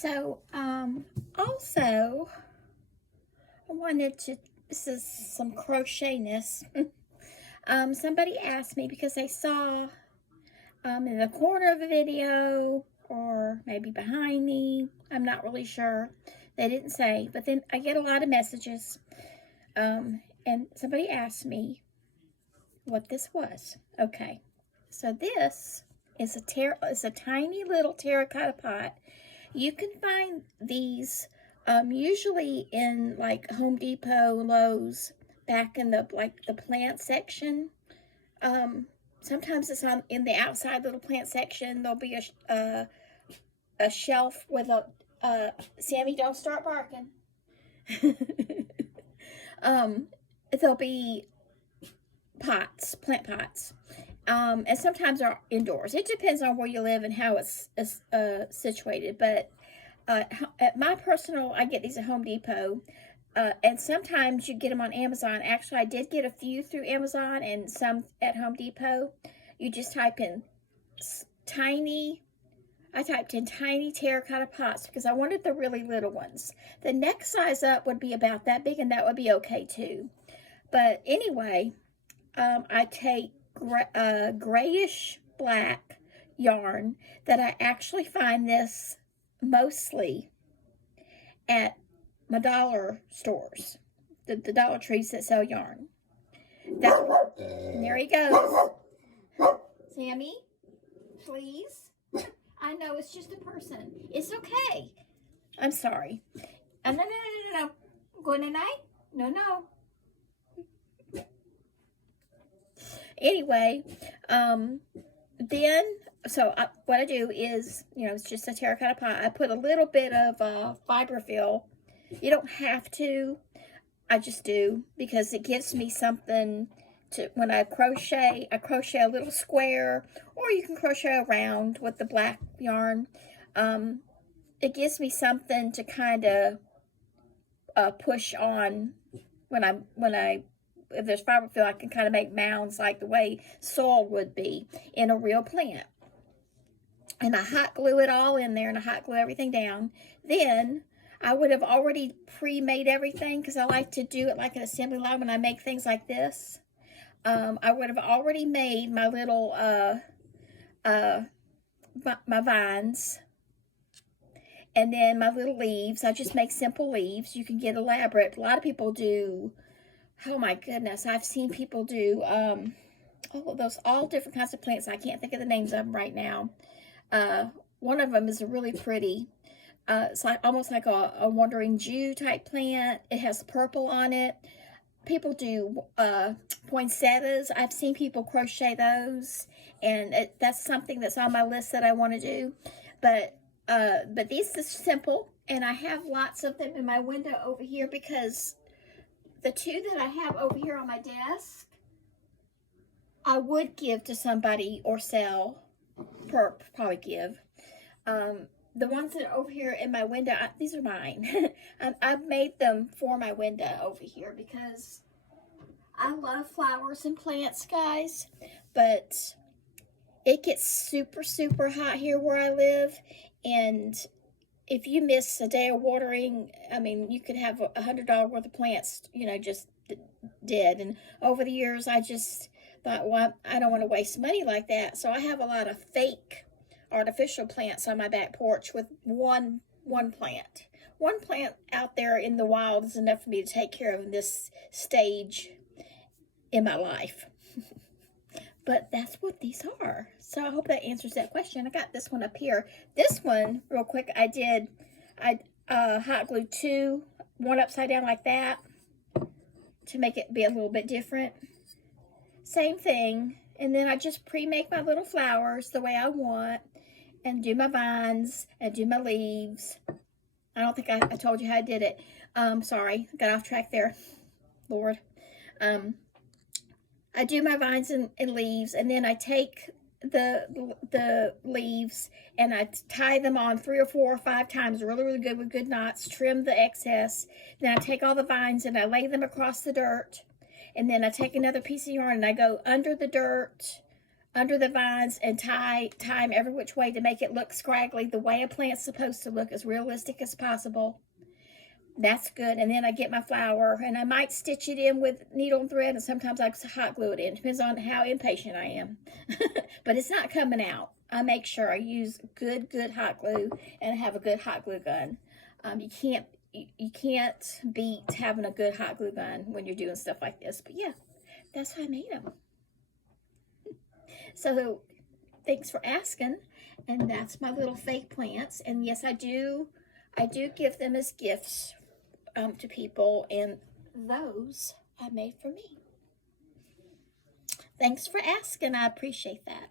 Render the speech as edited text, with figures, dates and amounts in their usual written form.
So, also, I wanted to, this is some crochetness. Somebody asked me because they saw in the corner of the video or maybe behind me, I'm not really sure. They didn't say, but then I get a lot of messages. And somebody asked me what this was. Okay, so this is a tiny little terracotta pot. You can find these usually in like Home Depot, Lowe's, back in the plant section. Sometimes it's in the outside little plant section. There'll be a shelf with a Sammy, don't start barking. There'll be pots, plant pots. And sometimes are indoors. It depends on where you live and how it's situated. But at my personal, I get these at Home Depot. And sometimes you get them on Amazon. Actually, I did get a few through Amazon and some at Home Depot. You just type in I typed in tiny terracotta pots because I wanted the really little ones. The next size up would be about that big, and that would be okay too. But anyway, I take grayish black yarn that I actually find this mostly at my dollar stores, the Dollar Trees that sell yarn. And there he goes. Sammy, please. I know it's just a person. It's okay. I'm sorry. No. Good night? No. Anyway, what I do is, it's just a terracotta pot. I put a little bit of fiberfill. You don't have to. I just do because it gives me something to, when I crochet a little square, or you can crochet around with the black yarn. It gives me something to kind of push on if there's fiberfill, I can kind of make mounds like the way soil would be in a real plant. And I hot glue it all in there, and I hot glue everything down. Then I would have already pre-made everything because I like to do it like an assembly line when I make things like this. I would have already made my little my vines, and then my little leaves. I just make simple leaves. You can get elaborate. A lot of people do. Oh my goodness, I've seen people do all different kinds of plants. I can't think of the names of them right now. One of them is a really pretty. It's like almost like a wandering Jew type plant. It has purple on it. People do poinsettias. I've seen people crochet those, and that's something that's on my list that I want to do. But these are simple, and I have lots of them in my window over here because the two that I have over here on my desk, I would give to somebody or sell, probably give. The ones that are over here in my window, these are mine. I've made them for my window over here because I love flowers and plants, guys. But it gets super, super hot here where I live. And if you miss a day of watering, I mean, you could have $100 worth of plants, just dead. And over the years, I just thought, well, I don't want to waste money like that. So I have a lot of fake artificial plants on my back porch with one plant. One plant out there in the wild is enough for me to take care of in this stage in my life. But that's what these are. So I hope that answers that question. I got this one up here. This one, real quick, I hot glued one upside down like that to make it be a little bit different. Same thing. And then I just pre-make my little flowers the way I want, and do my vines and do my leaves. I don't think I told you how I did it. Sorry, got off track there. Lord. I do my vines and leaves, and then I take the leaves and I tie them on 3 or 4 or 5 times really, really good with good knots, trim the excess. Then I take all the vines and I lay them across the dirt, and then I take another piece of yarn and I go under the dirt under the vines and tie them every which way to make it look scraggly. The way a plant's supposed to look, as realistic as possible. That's good. And then I get my flower, and I might stitch it in with needle and thread, and sometimes I hot glue it in. Depends on how impatient I am. But it's not coming out. I make sure I use good hot glue, and I have a good hot glue gun. You can't beat having a good hot glue gun when you're doing stuff like this. But yeah, that's how I made them. So thanks for asking. And that's my little fake plants. And yes, I do give them as gifts to people, and those I made for me. Thanks for asking. I appreciate that.